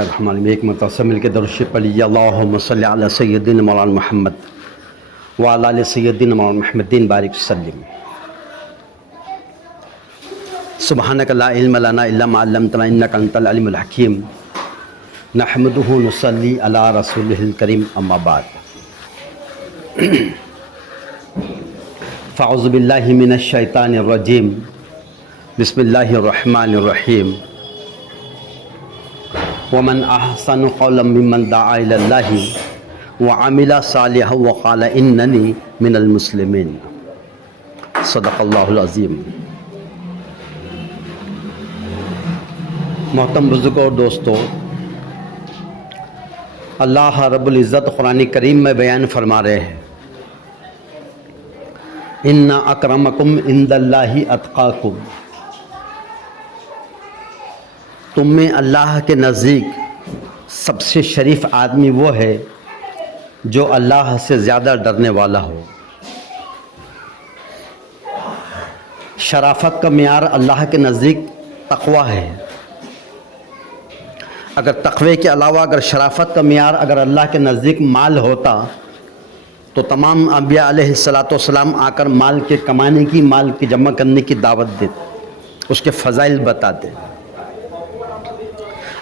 الرحمن ایک مرتبہ مل کے درود شریف پڑھیے اللہم صلی علی سیدنا مولانا محمد وعلی آل سیدنا مولانا محمد بارک وسلم سبحانک لا علم لنا الا ما علمتنا انک انت العلیم الحکیم نحمدہ نصلی علی رسولہ الکریم اما بعد فاعوذ باللہ من الشیطان الرجیم بسم اللہ الرحمن الرحیم ومن احسن قولا ممن دعا الى اللہ وعمل صالحا وقال اننی من المسلمین صدق اللہ العظیم۔ محترم بزرگوں اور دوستو، اللہ رب العزت قرآن کریم میں بیان فرما رہے ہیں ان اکرمکم عند اللہ اتقاکم، تم میں اللہ کے نزدیک سب سے شریف آدمی وہ ہے جو اللہ سے زیادہ ڈرنے والا ہو۔ شرافت کا معیار اللہ کے نزدیک تقوی ہے۔ اگر تقوی کے علاوہ اگر شرافت کا معیار اگر اللہ کے نزدیک مال ہوتا تو تمام انبیاء علیہ السلام آ کر مال کے کمانے کی، مال کے جمع کرنے کی دعوت دیتے، اس کے فضائل بتاتے۔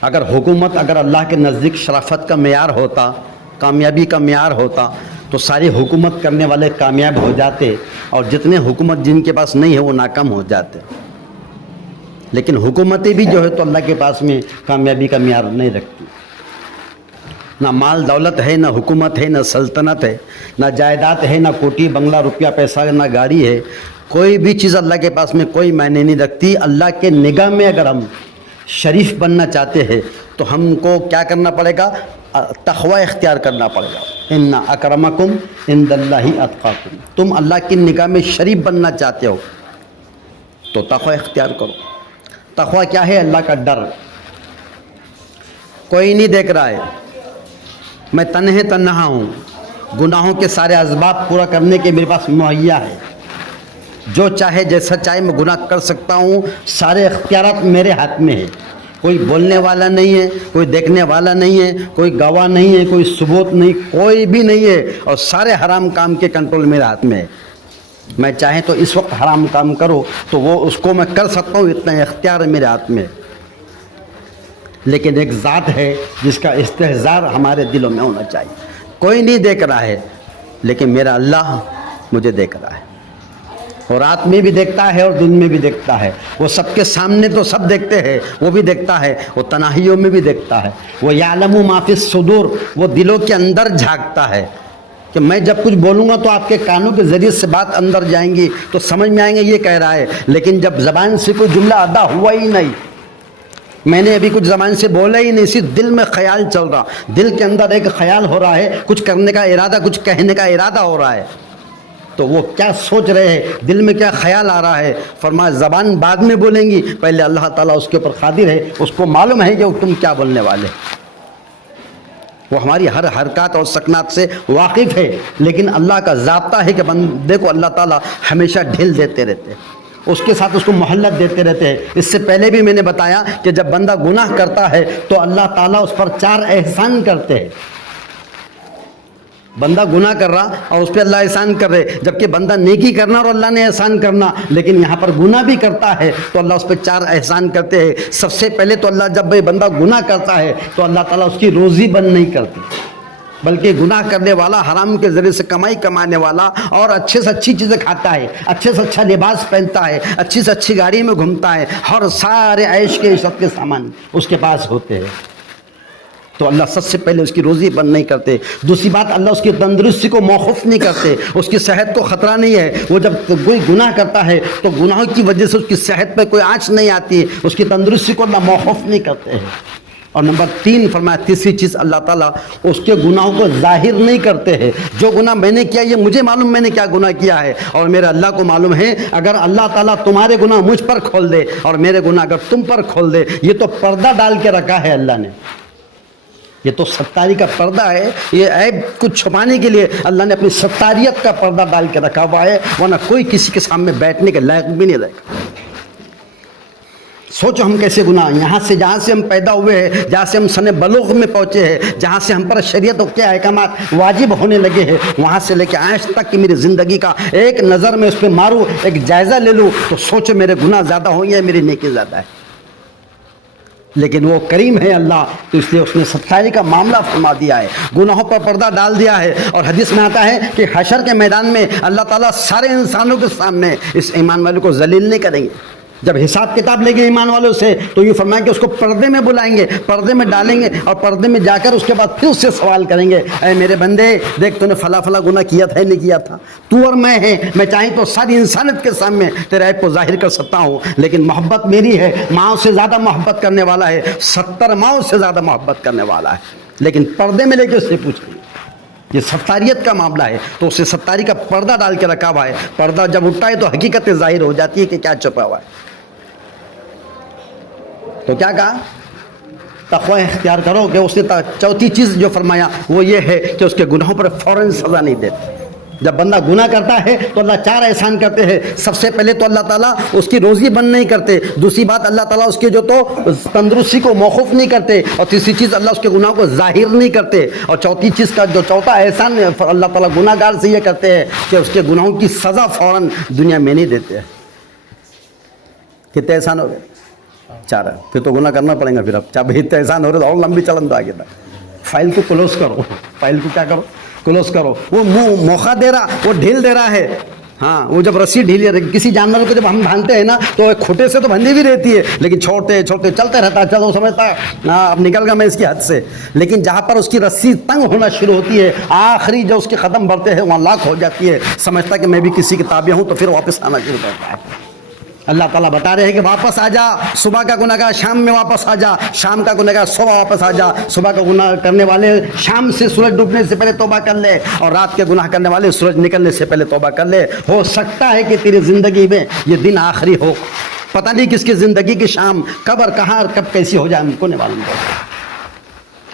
اگر حکومت اگر اللہ کے نزدیک شرافت کا معیار ہوتا، کامیابی کا معیار ہوتا تو ساری حکومت کرنے والے کامیاب ہو جاتے اور جتنے حکومت جن کے پاس نہیں ہے وہ ناکام ہو جاتے۔ لیکن حکومتیں بھی جو ہے تو اللہ کے پاس میں کامیابی کا معیار نہیں رکھتی۔ نہ مال دولت ہے، نہ حکومت ہے، نہ سلطنت ہے، نہ جائیداد ہے، نہ کوٹی بنگلہ روپیہ پیسہ، نہ گاڑی ہے، کوئی بھی چیز اللہ کے پاس میں کوئی معنی نہیں رکھتی۔ اللہ کے نگاہ میں اگر ہم شریف بننا چاہتے ہیں تو ہم کو کیا کرنا پڑے گا؟ تقوی اختیار کرنا پڑے گا۔ ان اکرمکم عند اللہ اتقاکم، تم اللہ کی نگاہ میں شریف بننا چاہتے ہو تو تقوی اختیار کرو۔ تقوی کیا ہے؟ اللہ کا ڈر۔ کوئی نہیں دیکھ رہا ہے، میں تنہا ہوں، گناہوں کے سارے اسباب پورا کرنے کے میرے پاس مہیا ہے، جو چاہے جیسا چاہے میں گناہ کر سکتا ہوں، سارے اختیارات میرے ہاتھ میں ہے۔ کوئی بولنے والا نہیں ہے، کوئی دیکھنے والا نہیں ہے، کوئی گواہ نہیں ہے، کوئی ثبوت نہیں، کوئی بھی نہیں ہے، اور سارے حرام کام کے کنٹرول میرے ہاتھ میں ہے۔ میں چاہے تو اس وقت حرام کام کرو تو وہ اس کو میں کر سکتا ہوں، اتنا اختیار ہے میرے ہاتھ میں۔ لیکن ایک ذات ہے جس کا استحضار ہمارے دلوں میں ہونا چاہیے۔ کوئی نہیں دیکھ رہا ہے لیکن میرا اللہ مجھے دیکھ رہا ہے، اور رات میں بھی دیکھتا ہے اور دن میں بھی دیکھتا ہے۔ وہ سب کے سامنے تو سب دیکھتے ہیں، وہ بھی دیکھتا ہے، وہ تنہائیوں میں بھی دیکھتا ہے۔ وہ یعلم ما فی الصدور، وہ دلوں کے اندر جھانکتا ہے کہ میں جب کچھ بولوں گا تو آپ کے کانوں کے ذریعے سے بات اندر جائیں گی تو سمجھ میں آئیں گے یہ کہہ رہا ہے، لیکن جب زبان سے کوئی جملہ ادا ہوا ہی نہیں، میں نے ابھی کچھ زبان سے بولا ہی نہیں، صرف دل میں خیال چل رہا، دل کے اندر ایک خیال ہو رہا ہے، کچھ کرنے کا ارادہ، کچھ کہنے کا ارادہ ہو رہا ہے، تو وہ کیا سوچ رہے ہیں، دل میں کیا خیال آ رہا ہے، فرمایا زبان بعد میں بولیں گی، پہلے اللہ تعالیٰ اس کے اوپر قادر ہے، اس کو معلوم ہے کہ تم کیا بولنے والے، وہ ہماری ہر حرکات اور سکنات سے واقف ہے۔ لیکن اللہ کا ضابطہ ہے کہ بندے کو اللہ تعالیٰ ہمیشہ ڈھیل دیتے رہتے ہیں، اس کے ساتھ اس کو مہلت دیتے رہتے ہیں۔ اس سے پہلے بھی میں نے بتایا کہ جب بندہ گناہ کرتا ہے تو اللہ تعالیٰ اس پر 4 احسان کرتے ہیں۔ بندہ گناہ کر رہا اور اس پہ اللہ احسان کر رہے، جبکہ بندہ نیکی کرنا اور اللہ نے احسان کرنا، لیکن یہاں پر گناہ بھی کرتا ہے تو اللہ اس پہ 4 احسان کرتے ہیں۔ سب سے پہلے تو اللہ جب بندہ گناہ کرتا ہے تو اللہ تعالیٰ اس کی روزی بند نہیں کرتی، بلکہ گناہ کرنے والا، حرام کے ذریعے سے کمائی کمانے والا اور اچھے سے اچھی چیزیں کھاتا ہے، اچھے سے اچھا لباس پہنتا ہے، اچھی سے اچھی گاڑی میں گھومتا ہے، اور سارے عیش کے عشرت کے سامان اس کے پاس ہوتے ہیں، تو اللہ سب سے پہلے اس کی روزی بند نہیں کرتے۔ دوسری بات، اللہ اس کی تندرستی کو موقوف نہیں کرتے، اس کی صحت کو خطرہ نہیں ہے۔ وہ جب کوئی گناہ کرتا ہے تو گناہوں کی وجہ سے اس کی صحت پہ کوئی آنچ نہیں آتی ہے، اس کی تندرستی کو اللہ موقوف نہیں کرتے ہیں۔ اور نمبر 3 فرمایا، تیسری چیز، اللہ تعالیٰ اس کے گناہوں کو ظاہر نہیں کرتے ہیں۔ جو گناہ میں نے کیا یہ مجھے معلوم، میں نے کیا گناہ کیا ہے، اور میرے اللہ کو معلوم ہے۔ اگر اللہ تعالیٰ تمہارے گناہ مجھ پر کھول دے اور میرے گناہ اگر تم پر کھول دے، یہ تو پردہ ڈال کے رکھا ہے اللہ نے، یہ تو ستاری کا پردہ ہے، یہ عیب کو چھپانے کے لیے اللہ نے اپنی ستاریت کا پردہ ڈال کے رکھا ہوا ہے، ورنہ کوئی کسی کے سامنے بیٹھنے کے لائق بھی نہیں رہے گا۔ سوچو ہم کیسے گناہ، یہاں سے جہاں سے ہم پیدا ہوئے ہیں، جہاں سے ہم سن بلوغ میں پہنچے ہیں، جہاں سے ہم پر شریعت کے احکامات واجب ہونے لگے ہیں، وہاں سے لے کے آج تک کہ میری زندگی کا ایک نظر میں اس پہ ماروں، ایک جائزہ لے لوں، تو سوچو میرے گناہ زیادہ ہوں یا میری نیکی زیادہ ہے۔ لیکن وہ کریم ہے اللہ، تو اس لیے اس نے ستائی کا معاملہ فرما دیا ہے، گناہوں پر پردہ ڈال دیا ہے۔ اور حدیث میں آتا ہے کہ حشر کے میدان میں اللہ تعالیٰ سارے انسانوں کے سامنے اس ایمان والے کو ذلیل نہیں کریں گے۔ جب حساب کتاب لے گے ایمان والوں سے تو یہ فرمائیں کہ اس کو پردے میں بلائیں گے، پردے میں ڈالیں گے، اور پردے میں جا کر اس کے بعد پھر اس سے سوال کریں گے، اے میرے بندے دیکھ تو نے فلاں فلاں گناہ کیا تھا یا نہیں کیا تھا؟ تو اور میں ہیں، میں چاہیں تو ساری انسانیت کے سامنے تیرے عیب کو ظاہر کر سکتا ہوں، لیکن محبت میری ہے، ماں سے زیادہ محبت کرنے والا ہے، 70 ماں سے زیادہ محبت کرنے والا ہے، لیکن پردے میں لے کے اس سے پوچھیں گے۔ یہ ستاریت کا معاملہ ہے، تو اسے ستاری کا پردہ ڈال کے رکھا ہوا ہے۔ پردہ جب اٹھتا ہے تو حقیقت ظاہر ہو جاتی ہے کہ کیا چھپا ہوا ہے۔ تو کیا کہا؟ تقوی اختیار کرو، کہ اس نے چوتھی چیز جو فرمایا وہ یہ ہے کہ اس کے گناہوں پر فوراً سزا نہیں دیتے۔ جب بندہ گناہ کرتا ہے تو اللہ 4 احسان کرتے ہیں۔ سب سے پہلے تو اللہ تعالیٰ اس کی روزی بند نہیں کرتے، دوسری بات اللہ تعالیٰ اس کے جو تو تندرستی کو موقوف نہیں کرتے، اور تیسری چیز اللہ اس کے گناہوں کو ظاہر نہیں کرتے، اور چوتھی چیز کا جو چوتھا احسان اللہ تعالیٰ گناہ گار سے یہ کرتے ہیں کہ اس کے گناہوں کی سزا فوراً دنیا میں نہیں دیتے۔ کتنے احسان ہو گئے؟ 4۔ پھر تو گناہ کرنا پڑے گا۔ پھر اب جب اتنے احسان ہو رہے تو اور لمبی چلن تو آگے تک۔ فائل کو کلوز کرو، فائل کو کیا کرو؟ کلوز کرو۔ وہ موقع دے رہا، وہ ڈھیل دے رہا ہے۔ ہاں، وہ جب رسی ڈھیلی، کسی جانور کو جب ہم باندھتے ہیں نا تو ایک کھوٹے سے تو بندھی بھی رہتی ہے، لیکن چھوڑتے چھوڑتے چلتے رہتا ہے، چلو سمجھتا ہے نا اب نکل گیا میں اس کی حد سے، لیکن جہاں پر اس کی رسی تنگ ہونا شروع ہوتی ہے، آخری جو اس کے قدم بڑھتے ہیں وہاں لاک ہو جاتی ہے، سمجھتا کہ میں بھی کسی کے تابع ہوں، تو پھر واپس آنا شروع کرتا ہے۔ اللہ تعالیٰ بتا رہے ہیں کہ واپس آ جا، صبح کا گناہ گار شام میں واپس آ جا، شام کا گناہ گار صبح واپس آ جا۔ صبح کا گناہ کرنے والے شام سے سورج ڈوبنے سے پہلے توبہ کر لے، اور رات کے گناہ کرنے والے سورج نکلنے سے پہلے توبہ کر لے۔ ہو سکتا ہے کہ تیری زندگی میں یہ دن آخری ہو، پتہ نہیں کس کی زندگی کی شام کب اور کہاں اور کب کیسی ہو جائے، ہم کو نہیں معلوم۔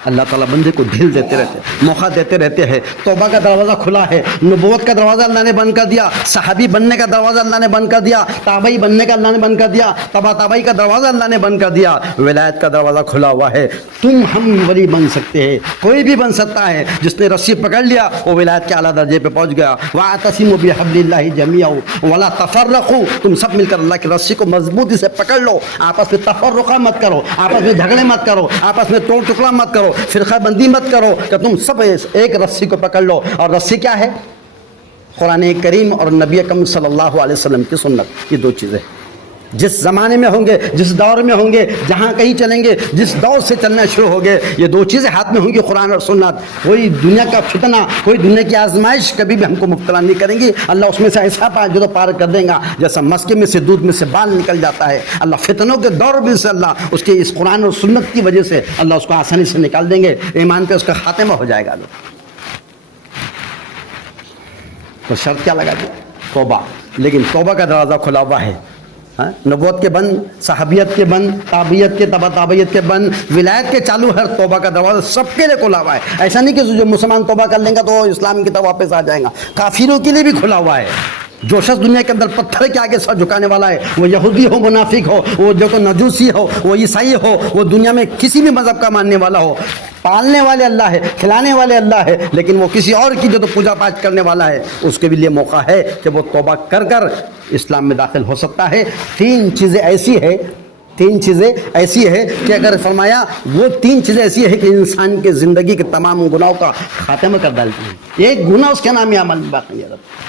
اللہ تعالیٰ بندے کو ڈھیل دیتے رہتے ہیں، موقع دیتے رہتے ہیں۔ توبہ کا دروازہ کھلا ہے، نبوت کا دروازہ اللہ نے بند کر دیا، صحابی بننے کا دروازہ اللہ نے بند کر دیا، تابعی بننے کا اللہ نے بند کر دیا، تبا تابعی کا دروازہ اللہ نے بند کر دیا، ولایت کا دروازہ کھلا ہوا ہے۔ تم ہم ولی بن سکتے ہیں، کوئی بھی بن سکتا ہے۔ جس نے رسی پکڑ لیا وہ ولایت کے اعلیٰ درجے پہ پہنچ گیا۔ وَاعْتَصِمُوا بِحَبْلِ اللَّهِ جَمِيعًا وَلَا تَفَرَّقُوا، تم سب مل کر اللہ کی رسی کو مضبوطی سے پکڑ لو، آپس میں تفرقہ مت کرو، آپس میں جھگڑے مت کرو، آپس میں توڑ ٹکڑا مت کرو، فرقہ بندی مت کرو، کہ تم سب ایک رسی کو پکڑ لو۔ اور رسی کیا ہے؟ قرآن کریم اور نبی اکرم صلی اللہ علیہ وسلم کی سنت، یہ 2 چیزیں۔ جس زمانے میں ہوں گے، جس دور میں ہوں گے، جہاں کہیں چلیں گے، جس دور سے چلنا شروع ہو گئے، یہ 2 چیزیں ہاتھ میں ہوں گی، قرآن اور سنت۔ کوئی دنیا کا فتنہ، کوئی دنیا کی آزمائش کبھی بھی ہم کو مبتلا نہیں کریں گی۔ اللہ اس میں سے ایسا جو پار کر دیں گا جیسا مسکے میں سے دودھ میں سے بال نکل جاتا ہے۔ اللہ فتنوں کے دور میں سے اللہ اس کے اس قرآن اور سنت کی وجہ سے اللہ اس کو آسانی سے نکال دیں گے، ایمان پہ اس کا خاتمہ ہو جائے گا۔ تو شرط کیا لگا دی؟ توبہ۔ لیکن توبہ کا دروازہ کھلا ہوا ہے، نبوت کے بند، صحابیت کے بند، تابعیت کے، تبع تابعیت کے بند، ولایت کے چالو ہے۔ توبہ کا دروازہ سب کے لیے کھلا ہوا ہے۔ ایسا نہیں کہ جو مسلمان توبہ کر لیں گا تو اسلام کی طرف واپس آ جائیں گا، کافروں کے لیے بھی کھلا ہوا ہے۔ جو شخص دنیا کے اندر پتھر کے آگے سر جھکانے والا ہے، وہ یہودی ہو، منافق ہو، وہ جو تو نجوسی ہو، وہ عیسائی ہو، وہ دنیا میں کسی بھی مذہب کا ماننے والا ہو، پالنے والے اللہ ہے، کھلانے والے اللہ ہے، لیکن وہ کسی اور کی جو تو پوجا پاٹ کرنے والا ہے، اس کے بھی لیے موقع ہے کہ وہ توبہ کر کر اسلام میں داخل ہو سکتا ہے۔ 3 چیزیں ایسی ہے کہ اگر فرمایا وہ 3 چیزیں ایسی ہے کہ انسان کے زندگی کے تمام گناہوں کا خاتمہ کر ڈالتی ہیں۔ ایک گناہ اس کے نام عمل باقی نہیں رہتا۔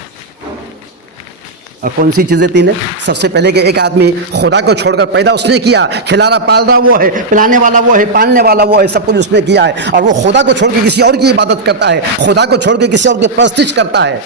اور کون سی چیزیں 3 ہیں؟ سب سے پہلے کہ ایک آدمی خدا کو چھوڑ کر پیدا اس نے کیا، کھلا رہا پال رہا وہ ہے، پلانے والا وہ ہے، پالنے والا وہ ہے، سب کچھ اس نے کیا ہے، اور وہ خدا کو چھوڑ کے کسی اور کی عبادت کرتا ہے، خدا کو چھوڑ کے کسی اور کی پرستش کرتا ہے،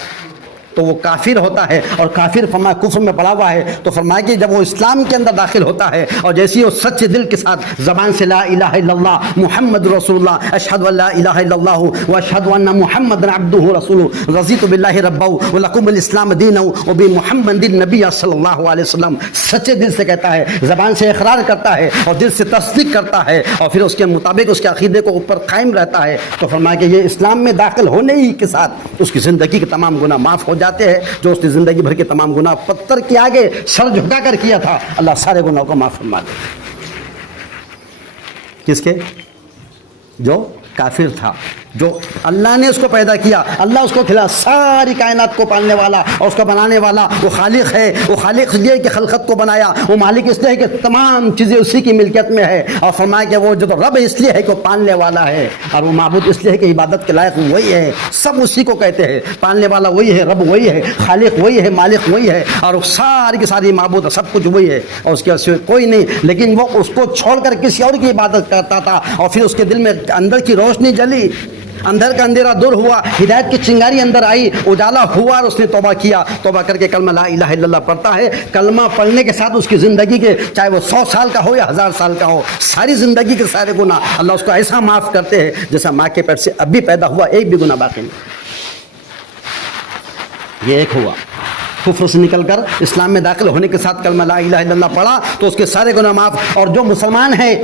تو وہ کافر ہوتا ہے۔ اور کافر فرمایا کفر میں پڑا ہوا ہے، تو فرمایا کہ جب وہ اسلام کے اندر داخل ہوتا ہے اور جیسے وہ سچے دل کے ساتھ زبان سے لا الہ الا اللہ محمد رسول اللہ، اشہد ان لا الہ الا اللہ واشہد ان محمد عبدہ رسولہ، رضیت باللہ ربا ولکم الاسلام دینا وبمحمد النبی صلی اللہ علیہ وسلم، سچے دل سے کہتا ہے، زبان سے اقرار کرتا ہے اور دل سے تصدیق کرتا ہے، اور پھر اس کے مطابق اس کے عقیدے کو اوپر قائم رہتا ہے، تو فرمایا کہ یہ اسلام میں داخل ہونے ہی کے ساتھ اس کی زندگی کے تمام گناہ معاف ہو جائے جاتے ہیں جو اس نے زندگی بھر کے تمام گناہ پتھر کے آگے سر جھکا کر کیا تھا، اللہ سارے گناہوں کو معاف فرما دے. کس کے؟ جو کافر تھا، جو اللہ نے اس کو پیدا کیا، اللہ اس کو کھلا، ساری کائنات کو پالنے والا اور اس کو بنانے والا وہ خالق ہے. وہ خالق اس لیے کہ خلقت کو بنایا، وہ مالک اس لیے کہ تمام چیزیں اسی کی ملکیت میں ہے، اور فرمایا کہ وہ جو رب اس لیے ہے کہ وہ پالنے والا ہے، اور وہ معبود اس لیے ہے کہ عبادت کے لائق وہی ہے. سب اسی کو کہتے ہیں، پالنے والا وہی ہے، رب وہی ہے، خالق وہی ہے، مالک وہی ہے، اور ساری کی ساری معبود سب کچھ وہی ہے، اور اس کے سوا کوئی نہیں. لیکن وہ اس کو چھوڑ کر کسی اور کی عبادت کرتا تھا، اور پھر اس کے دل میں اندر کی روشنی جلی، اندر کا اندھیرا دور ہوا، ہدایت کی چنگاری اندر آئی، اجالا ہوا، اور اس نے توبہ کیا. توبہ کر کے کلمہ لا الہ الا اللہ پڑھتا ہے. کلمہ پڑھنے کے ساتھ اس کی زندگی کے، چاہے وہ 100 سال کا ہو یا 1000 سال کا ہو، ساری زندگی کے سارے گناہ اللہ اس کو ایسا معاف کرتے ہیں جیسا ماں کے پیٹ سے اب بھی پیدا ہوا ایک بھی گناہ باقی نہیں. یہ ایک ہوا. کفر سے نکل کر اسلام میں داخل ہونے کے ساتھ کلمہ لا الہ الا اللہ پڑھا تو اس کے سارے گناہ معاف. اور جو مسلمان ہے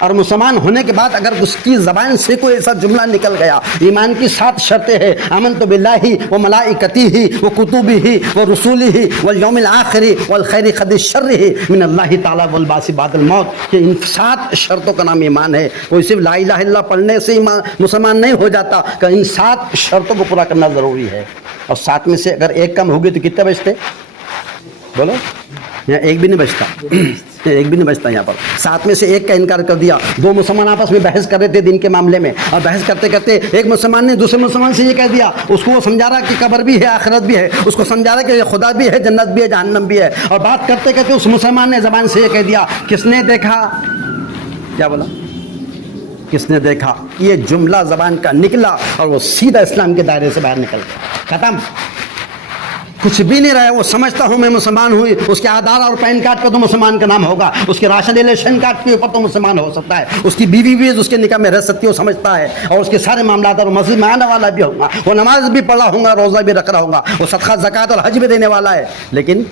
اور مسلمان ہونے کے بعد اگر اس کی زبان سے کوئی ایسا جملہ نکل گیا، ایمان کی 7 شرطیں ہیں، آمنت باللہ و ملائکتہ و کتبہ و رسولہ والیوم الآخر والخیر قبل الشر من اللہ تعالی والبعث بعد الموت، کہ ان 7 شرطوں کا نام ایمان ہے. کوئی صرف لا الہ الا اللہ پڑھنے سے مسلمان نہیں ہو جاتا، کہ ان 7 شرطوں کو پورا کرنا ضروری ہے. اور 7 میں سے اگر ایک کم ہوگی تو کتنے بچتے؟ بولو، یہاں ایک بھی نہیں بچتا، ایک بھی نہیں بچتا. یہاں پر 7 میں سے ایک کا انکار کر دیا. 2 مسلمان آپس میں بحث کر رہے تھے دین کے معاملے میں، اور بحث کرتے کرتے ایک مسلمان نے دوسرے مسلمان سے یہ کہہ دیا، اس کو وہ سمجھا رہا کہ قبر بھی ہے، آخرت بھی ہے، اس کو سمجھا رہا کہ خدا بھی ہے، جنت بھی ہے، جہنم بھی ہے. اور بات کرتے کرتے اس مسلمان نے زبان سے یہ کہہ دیا، کس نے دیکھا؟ کیا بولا؟ کس نے دیکھا؟ یہ جملہ زبان کا نکلا اور وہ سیدھا اسلام کے دائرے سے باہر نکل گیا، ختم. کچھ بھی نہیں رہا. وہ سمجھتا ہوں میں مسلمان ہوئی، اس کے آدھار اور پین کارڈ پر تو مسلمان کا نام ہوگا، اس کے راشن الیکشن کارڈ کے اوپر تو مسلمان ہو سکتا ہے، اس کی بیوی بھی اس کے نکاح میں رہ سکتی ہے، وہ سمجھتا ہے، اور اس کے سارے معاملات، اور مسجد میں آنے والا بھی ہوگا، وہ نماز بھی پڑھا ہوگا، روزہ بھی رکھ رہا ہوگا، وہ صدقہ زکوٰۃ اور حج بھی دینے والا ہے. لیکن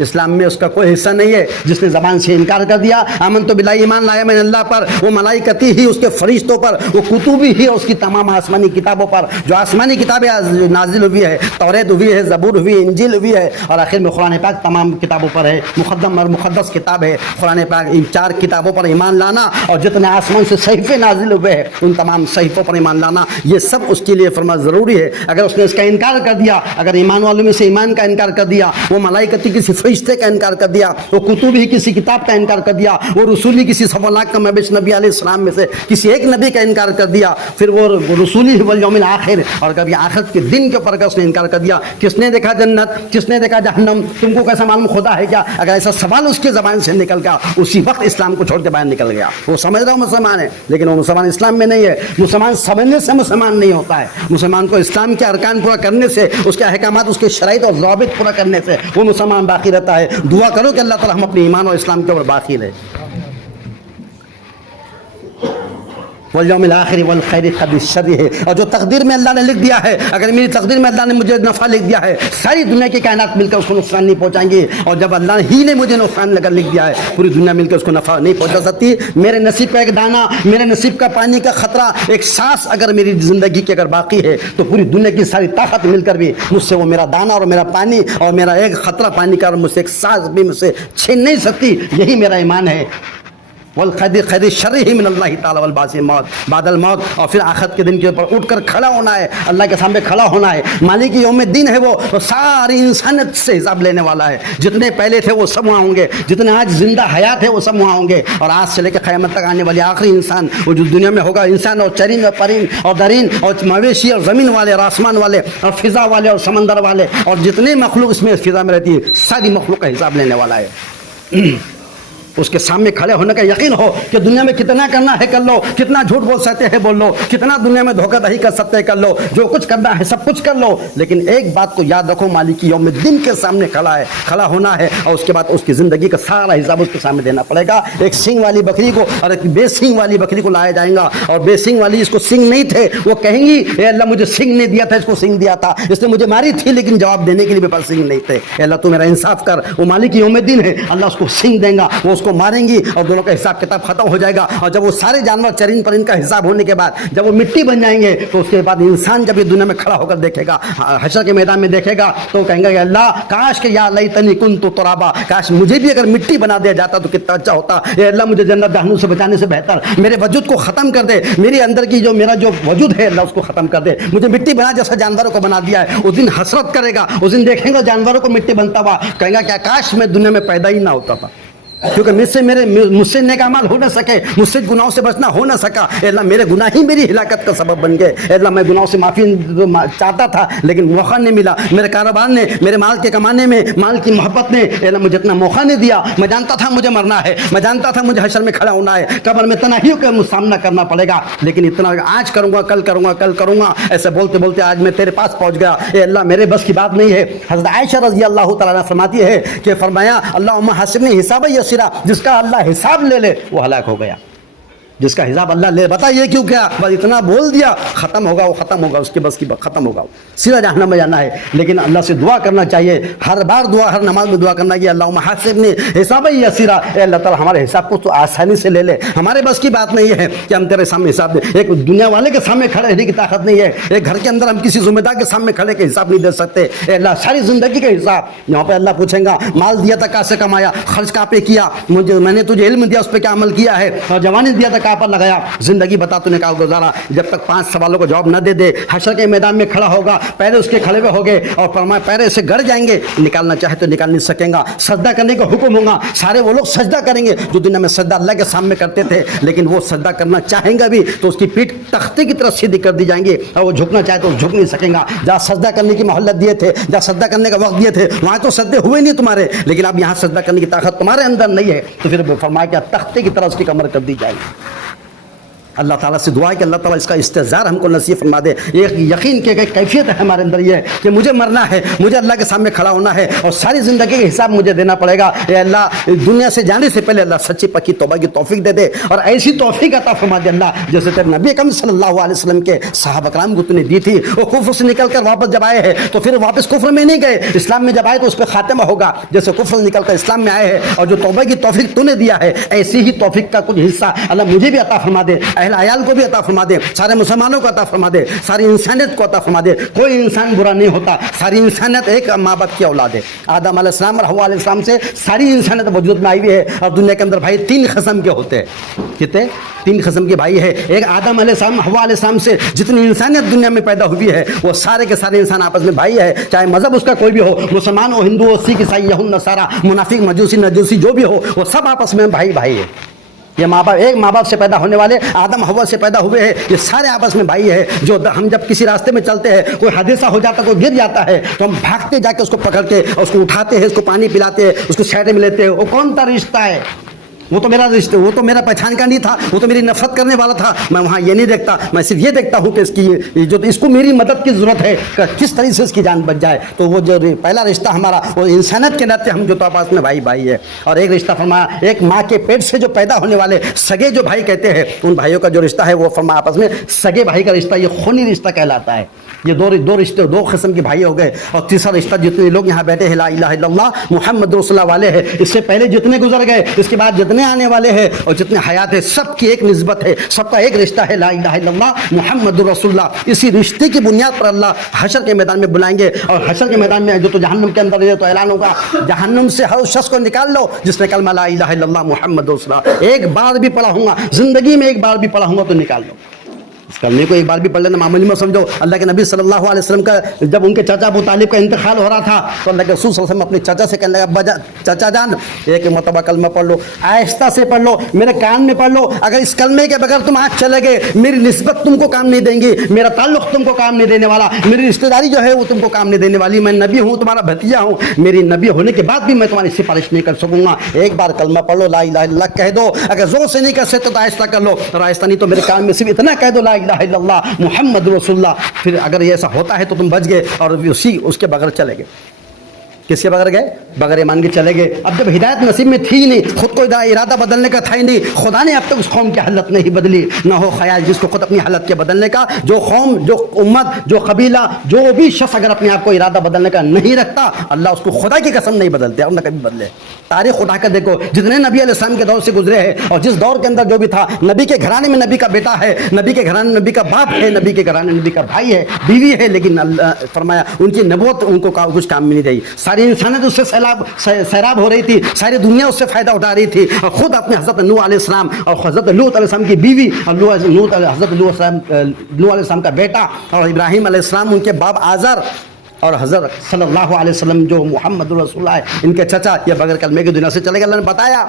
اسلام میں اس کا کوئی حصہ نہیں ہے. جس نے زبان سے انکار کر دیا، آمنت باللہ، ایمان لایا میں نے اللہ پر، وہ ملائکتی ہی، اس کے فرشتوں پر، وہ کتبی ہی، اس کی تمام آسمانی کتابوں پر، جو آسمانی کتابیں نازل ہوئی ہے، توریت ہوئی ہے، زبور ہوئی ہے، انجیل ہوئی ہے، اور آخر میں قرآن پاک تمام کتابوں پر ہے. مقدم اور مقدس کتاب ہے قرآن پاک. ان 4 کتابوں پر ایمان لانا، اور جتنے آسمان سے صحیفے نازل ہوئے ہیں ان تمام صحیفوں پر ایمان لانا، یہ سب اس کے لیے فرما ضروری ہے. اگر اس نے اس کا انکار کر دیا، اگر ایمان والوں میں سے ایمان کا انکار کر دیا، وہ ملائکتی کسی فرشتے کا انکار کر دیا، وہ کتب ہی کسی کتاب کا انکار کر دیا، وہ رسولی کسی صفلاک کا مبعوث نبی علیہ السلام میں سے کسی ایک نبی کا انکار کر دیا، پھر وہ رسولی والیوم الآخر، اور کبھی آخرت کے دن کے اوپر اس نے انکار کر دیا. کس نے دیکھا جنت؟ کس نے دیکھا جہنم؟ تم کو کیسا معلوم خدا ہے کیا؟ اگر ایسا سوال اس کے زبان سے نکل گیا، اسی وقت اسلام کو چھوڑ کے باہر نکل گیا. وہ سمجھ رہا ہوں مسلمان ہے، لیکن وہ مسلمان اسلام میں نہیں ہے. مسلمان سمجھنے سے مسلمان نہیں ہوتا ہے. مسلمان کو اسلام کے ارکان پورا کرنے سے، اس کے احکامات، اس کے شرائط اور ضوابط پورا کرنے سے وہ مسلمان باقی رہتا ہے. دعا کرو کہ اللہ تعالیٰ ہم اپنے ایمان اور اسلام کے اوپر باقی رہے. والیوم الآخر والخیر قبل الشر ہے. اور جو تقدیر میں اللہ نے لکھ دیا ہے، اگر میری تقدیر میں اللہ نے مجھے نفع لکھ دیا ہے، ساری دنیا کی کائنات مل کر اس کو نقصان نہیں پہنچائیں گے. اور جب اللہ ہی نے مجھے نقصان لگا لکھ دیا ہے، پوری دنیا مل کر اس کو نفع نہیں پہنچا سکتی. میرے نصیب کا ایک دانہ، میرے نصیب کا پانی کا خطرہ، ایک سانس اگر میری زندگی کی اگر باقی ہے، تو پوری دنیا کی ساری طاقت مل کر بھی مجھ سے وہ میرا دانہ اور میرا پانی اور میرا ایک خطرہ پانی کا، اور مجھ سے ایک سانس بھی مجھ سے چھین نہیں سکتی. یہی میرا ایمان ہے. والخیر خیر شر ہی من اللہ تعالی والبعث بعد الموت. اور پھر آخرت کے دن کے اوپر اٹھ کر کھڑا ہونا ہے، اللہ کے سامنے کھڑا ہونا ہے. مالک یوم الدین ہے، وہ ساری انسانیت سے حساب لینے والا ہے. جتنے پہلے تھے وہ سب وہاں ہوں گے، جتنے آج زندہ حیات ہے وہ سب وہاں ہوں گے. اور آج سے لے کے قیامت تک آنے والے آخری انسان، وہ جو دنیا میں ہوگا، انسان اور چرند اور پرند اور درند اور مویشی اور زمین والے اور آسمان والے اور فضا والے اور سمندر والے اور جتنے مخلوق اس میں فضا میں رہتی ہے، ساری مخلوق کا حساب لینے والا ہے. اس کے سامنے کھڑے ہونے کا یقین ہو کہ دنیا میں کتنا کرنا ہے کر لو، کتنا جھوٹ بول سکتے ہیں بول لو، کتنا دنیا میں دھوکہ دہی کر سکتے ہیں کر لو، جو کچھ کرنا ہے سب کچھ کر لو. لیکن ایک بات کو یاد رکھو، مالک یوم الدین کے سامنے کھڑا ہونا ہے، اور اس کے بعد اس کی زندگی کا سارا حساب اس کے سامنے دینا پڑے گا. ایک سینگ والی بکری کو اور ایک بے سینگ والی بکری کو لایا جائے گا، اور بے سینگ والی اس کو سینگ نہیں تھے، وہ کہیں گی اے اللہ مجھے سینگ نہیں دیا تھا، اس کو سینگ دیا تھا، اس نے مجھے ماری تھی، لیکن جواب دینے کے لیے میرے پاس سینگ نہیں تھے. اے اللہ تو میرا انصاف کر. وہ مالک یوم الدین ہے، اللہ اس کو سینگ دے گا، وہ اس کو ماریں گی اور دونوں کا حساب کتاب ختم ہو جائے گا. اور جب وہ سارے جانور چرند پرند کا حساب ہونے کے بعد جب وہ مٹی بن جائیں گے تو اس کے بعد انسان جب یہ دنیا میں کھڑا ہو کر دیکھے گا, حشر کے میدان میں دیکھے گا, تو کہیں گا کہ اللہ کاش کہ یا لیتنی کنت ترابا, کاش مجھے بھی اگر مٹی بنا دیا جاتا تو کتنا اچھا ہوتا. اے اللہ مجھے جنت جہنم سے بچانے سے بہتر میرے وجود کو ختم کر دے, میرے اندر کی جو میرا جو وجود ہے اللہ اس کو ختم کر دے, مجھے مٹی بنا جیسا جانوروں کو بنا دیا ہے. اس دن حسرت کرے گا, اس دن دیکھیں گا جانوروں کو مٹی بنتا ہوا, کہیں گا کیا کاش میں دنیا میں پیدا ہی نہ ہوتا تھا, کیونکہ مجھ سے نیک اعمال ہو نہ سکے, مجھ سے گناہوں سے بچنا ہو نہ سکا. اے اللہ میرے گناہ ہی میری ہلاکت کا سبب بن گئے. اے اللہ میں گناہوں سے معافی چاہتا تھا لیکن موقع نہیں ملا, میرے کاروبار نے, میرے مال کے کمانے میں, مال کی محبت نے اے اللہ مجھے اتنا موقع نہیں دیا. میں جانتا تھا مجھے مرنا ہے, میں جانتا تھا مجھے حشر میں کھڑا ہونا ہے, قبر میں تنہائیوں کا سامنا کرنا پڑے گا, لیکن اتنا آج کروں گا, کل کروں گا, کل کروں گا, ایسے بولتے بولتے آج میں تیرے پاس پہنچ گیا. اے اللہ میرے بس کی بات نہیں ہے. حضرت عائشہ رضی اللہ تعالیٰ عنہ فرماتی ہے کہ فرمایا اللہم حسبنی حسابا یسیرا, جس کا اللہ حساب لے لے وہ ہلاک ہو گیا. جس کا حساب اللہ لے, بتائیے کیوں کیا, بس اتنا بول دیا ختم ہوگا, وہ ختم ہوگا, اس کے بس کی ختم ہوگا, سیدھا جہنم میں جانا ہے. لیکن اللہ سے دعا کرنا چاہیے, ہر بار دعا, ہر نماز میں دعا کرنا کہ اللہم حاسبنی حسابا یسیرا, اے اللہ تعالیٰ ہمارے حساب کو تو آسانی سے لے لے. ہمارے بس کی بات نہیں ہے کہ ہم تیرے سامنے حساب دیں, ایک دنیا والے کے سامنے کھڑے رہنے کی طاقت نہیں ہے, ایک گھر کے اندر ہم کسی ذمہ دار کے سامنے کھڑے کے حساب نہیں دے سکتے. اے اللہ ساری زندگی کا حساب یہاں پہ اللہ پوچھیں گا, مال دیا تھا کہاں سے کمایا, خرچ کہاں پہ کیا, میں نے تجھے علم دیا اس پہ کیا عمل کیا ہے, اور جوانی دیا تھا کہاں پر لگایا, زندگی بتا تو نے کہا گزارا. جب تک 5 سوالوں کو جواب نہ دے دے, حشر کے میدان میں کھڑا ہوگا, پیرے اس کے کھڑے ہوئے ہوگے اور فرمایا پیرے سے گڑ جائیں گے, نکالنا چاہے تو نکال نہیں سکیں گا. سجدہ کرنے کا حکم ہوگا, سارے وہ لوگ سجدہ کریں گے جو دنیا میں سجدہ اللہ کے سامنے کرتے تھے, لیکن وہ سجدہ کرنا چاہیں گا بھی تو اس کی پیٹھ تختے کی طرف سیدھی کر دی جائیں گی, اور وہ جھکنا چاہے تو جھک نہیں سکیں گا. جہاں سجدہ کرنے کی مہلت دیے تھے, جہاں سجدہ کرنے کا وقت دیے تھے, وہاں تو سجدے ہوئے نہیں تمہارے, لیکن اب یہاں سجدہ کرنے کی طاقت تمہارے اندر نہیں ہے, تو پھر فرمایا کہ تختے کی طرح اس کی کمر کر دی جائے گی. اللہ تعالیٰ سے دعا ہے کہ اللہ تعالیٰ اس کا استحضار ہم کو نصیب فرما دے. ایک یقین کی ایک کیفیت ہے ہمارے اندر یہ ہے کہ مجھے مرنا ہے, مجھے اللہ کے سامنے کھڑا ہونا ہے, اور ساری زندگی کا حساب مجھے دینا پڑے گا. اے اللہ دنیا سے جانے سے پہلے اللہ سچی پکی توبہ کی توفیق دے دے, اور ایسی توفیق عطا فرما دے اللہ جیسے تیرے نبی اکرم صلی اللہ علیہ وسلم کے صحابہ کرام کو تو نے دی تھی. وہ کفر سے نکل کر واپس جب آئے ہیں تو پھر واپس کفر میں نہیں گئے, اسلام میں جب آئے تو اس پہ خاتمہ ہوگا, جیسے کفر سے نکل کر اسلام میں آئے ہیں, اور جو توبہ کی توفیق تو نے دیا ہے ایسی ہی توفیق کا کچھ حصہ اللہ مجھے بھی عطا فرما دے, اہل عیال کو بھی عطا فرما دے, سارے مسلمانوں کو عطا فرما دے, ساری انسانیت کو عطا فرما دے. کوئی انسان برا نہیں ہوتا, ساری انسانیت ایک ماں باپ کی اولاد ہے. آدم علیہ السلام اور حوا علیہ السلام سے ساری انسانیت وجود میں آئی ہوئی ہے, اور دنیا کے اندر بھائی 3 قسم کے ہوتے ہیں. کتنے 3 قسم کے بھائی ہے. ایک آدم علیہ السلام حوا علیہ السلام سے جتنی انسانیت دنیا میں پیدا ہوئی ہے وہ سارے کے سارے انسان آپس میں بھائی ہے, چاہے مذہب اس کا کوئی بھی ہو, مسلمان ہو, ہندو ہو, سکھ عیسائی, یہود نصارا, منافق مجوسی نجوسی جو بھی ہو, وہ سب آپس میں بھائی بھائی ہے. یہ ماں باپ, ایک ماں باپ سے پیدا ہونے والے آدم حوا سے پیدا ہوئے ہیں, یہ سارے آپس میں بھائی ہے. جو ہم جب کسی راستے میں چلتے ہیں, کوئی حادثہ ہو جاتا ہے, کوئی گر جاتا ہے, تو ہم بھاگتے جا کے اس کو پکڑ کے اور اس کو اٹھاتے ہیں, اس کو پانی پلاتے ہیں, اس کو سائڈ میں لیتے ہیں. وہ کون سا رشتہ ہے؟ وہ تو میرا رشتہ, وہ تو میرا پہچان کا نہیں تھا, وہ تو میری نفرت کرنے والا تھا. میں وہاں یہ نہیں دیکھتا, میں صرف یہ دیکھتا ہوں کہ اس کی جو اس کو میری مدد کی ضرورت ہے کہ کس طریقے سے اس کی جان بچ جائے. تو وہ جو پہلا رشتہ ہمارا وہ انسانیت کے ناطے ہم جو تو آپس میں بھائی بھائی ہے. اور ایک رشتہ فرمایا, ایک ماں کے پیٹ سے جو پیدا ہونے والے سگے جو بھائی کہتے ہیں, ان بھائیوں کا جو رشتہ ہے وہ فرمایا آپس میں سگے بھائی کا رشتہ, یہ خونی رشتہ کہلاتا ہے. یہ دو رشتے, 2 قسم کے بھائی ہو گئے. اور تیسرا رشتہ جتنے لوگ یہاں بیٹھے ہیں لا الہ الا اللہ محمد رسول اللہ والے ہیں, اس سے پہلے جتنے گزر گئے, اس کے بعد جتنے آنے والے ہیں اور جتنے حیات ہے, سب کی ایک نسبت ہے, سب کا ایک رشتہ ہے لا الہ الا اللہ محمد رسول اللہ. اسی رشتے کی بنیاد پر اللہ حشر کے میدان میں بلائیں گے, اور حشر کے میدان میں جو تو جہنم کے اندر ہے تو اعلان ہوگا جہنم سے ہر شخص کو نکال لو جس نے کلمہ لا الہ الا اللہ محمد رسول اللہ ایک بار بھی پڑھا ہوں گا, زندگی میں ایک بار بھی پڑھا ہوں گا تو نکال لو. اس کلمے کو ایک بار بھی پڑھ لینا معمولی مت سمجھو. اللہ کے نبی صلی اللہ علیہ وسلم کا جب ان کے چچا ابو طالب کا انتقال ہو رہا تھا تو اللہ کے رسول صلی اللہ علیہ وسلم اپنے چچا سے کہنے لگا, ابا چچا جان ایک مرتبہ کلمہ پڑھ لو, آہستہ سے پڑھ لو, میرے کان میں پڑھ لو. اگر اس کلمے کے بغیر تم آج چلے گئے, میری نسبت تم کو کام نہیں دیں گی, میرا تعلق تم کو کام نہیں دینے والا, میری رشتہ داری جو ہے وہ تم کو کام نہیں دینے والی. میں نبی ہوں, تمہارا بھتیجا ہوں, میری نبی ہونے کے بعد بھی میں تمہاری سفارش نہیں کر سکوں گا. ایک بار کلمہ پڑھ لو, لا الہ الا اللہ کہہ دو. اگر زور سے نہیں کر سکتے تو آہستہ کر لو, اور آہستہ نہیں تو میرے کان میں صرف اتنا کہہ دو لا الہ الا اللہ محمد رسول اللہ. پھر اگر یہ ایسا ہوتا ہے تو تم بچ گئے, اور اس کے بغیر چلے گئے. کس کے بغیر گئے؟ بغیر ایمان کے چلے گئے. اب جب ہدایت نصیب میں تھی نہیں, خود کو ارادہ بدلنے کا تھا ہی نہیں, خدا نے اب تک اس قوم کی حالت نہیں بدلی. نہ ہو خیال جس کو خود اپنی حالت کے بدلنے کا. جو قوم, جو امت, جو قبیلہ, جو بھی شخص اگر اپنے آپ کو ارادہ بدلنے کا نہیں رکھتا, اللہ اس کو خدا کی قسم نہیں بدلتے اور نہ کبھی بدلے. تاریخ اٹھا کر دیکھو, جتنے نبی علیہ السلام کے دور سے گزرے ہیں اور جس دور کے اندر جو بھی تھا, نبی کے گھرانے میں نبی کا بیٹا ہے, نبی کے گھرانے میں نبی کا باپ ہے, نبی کے گھرانے میں نبی کا بھائی ہے, بیوی ہے, لیکن اللہ فرمایا ان کی نبوت ان کو کچھ کام میں نہیں رہی. ساری انسانیت اس سے سیراب ہو رہی تھی, ساری دنیا اس سے فائدہ اٹھا رہی تھی. اور خود اپنے حضرت نوح علیہ السلام اور حضرت لوط علیہ السلام کی بیوی اور حضرت نوح علیہ السلام کا بیٹا اور ابراہیم علیہ السلام ان کے باپ آزر اور حضرت صلی اللہ علیہ وسلم جو محمد رسول اللہ ہے ان کے چچا, یہ بغیر کلمے کی دنیا سے چلے گئے. اللہ نے بتایا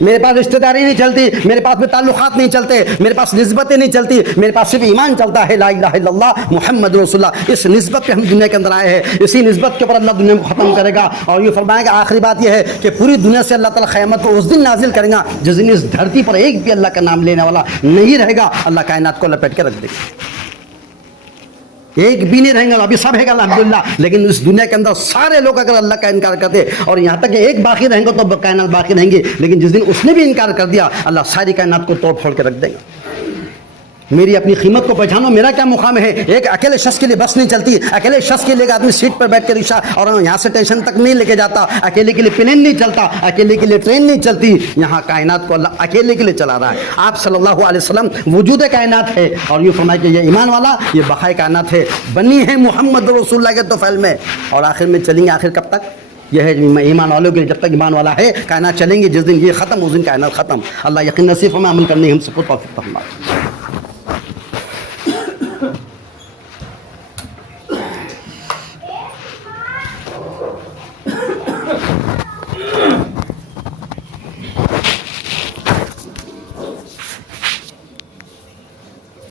میرے پاس رشتہ داری نہیں چلتی, میرے پاس میں تعلقات نہیں چلتے, میرے پاس نسبتیں نہیں چلتی, میرے پاس صرف ایمان چلتا ہے, لا الہ الا اللہ محمد رسول اللہ. اس نسبت پہ ہم دنیا کے اندر آئے ہیں, اسی نسبت کے اوپر اللہ دنیا کو ختم کرے گا. اور یہ فرمایا کہ آخری بات یہ ہے کہ پوری دنیا سے اللہ تعالیٰ قیامت کو اس دن نازل کرے گا جس دن اس دھرتی پر ایک بھی اللہ کا نام لینے والا نہیں رہے گا. اللہ کائنات کو لپیٹ کے رکھ دے گا, ایک بھی نہیں رہیں گا. ابھی سب ہے گا الحمدللہ, لیکن اس دنیا کے اندر سارے لوگ اگر اللہ کا انکار کرتے اور یہاں تک کہ ایک باقی رہیں گے تو کائنات باقی رہیں گی, لیکن جس دن اس نے بھی انکار کر دیا اللہ ساری کائنات کو توڑ پھوڑ کے رکھ دے گا. میری اپنی قیمت کو پہچانو, میرا کیا مقام ہے. ایک اکیلے شخص کے لیے بس نہیں چلتی, اکیلے شخص کے لیے آدمی سیٹ پر بیٹھ کے رکشہ اور یہاں سے اسٹیشن تک نہیں لے کے جاتا, اکیلے کے لیے پلین نہیں چلتا, اکیلے کے لیے ٹرین نہیں چلتی. یہاں کائنات کو اللہ اکیلے کے لیے چلا رہا ہے. آپ صلی اللہ علیہ وسلم وجود کائنات ہے, اور یہ فرمایا کہ یہ ایمان والا یہ بقائے کائنات ہے, بنی ہے محمد رسول اللہ کے طفیل میں, اور آخر میں چلیں گے. آخر کب تک؟ یہ ہے ایمان والوں کے لیے, جب تک ایمان والا ہے کائنات چلیں گے, جس دن یہ ختم اس دن کائنات ختم. اللہ یقین نصیب ہمیں عمل کرنے ہم سب کو توفیق فرمائے.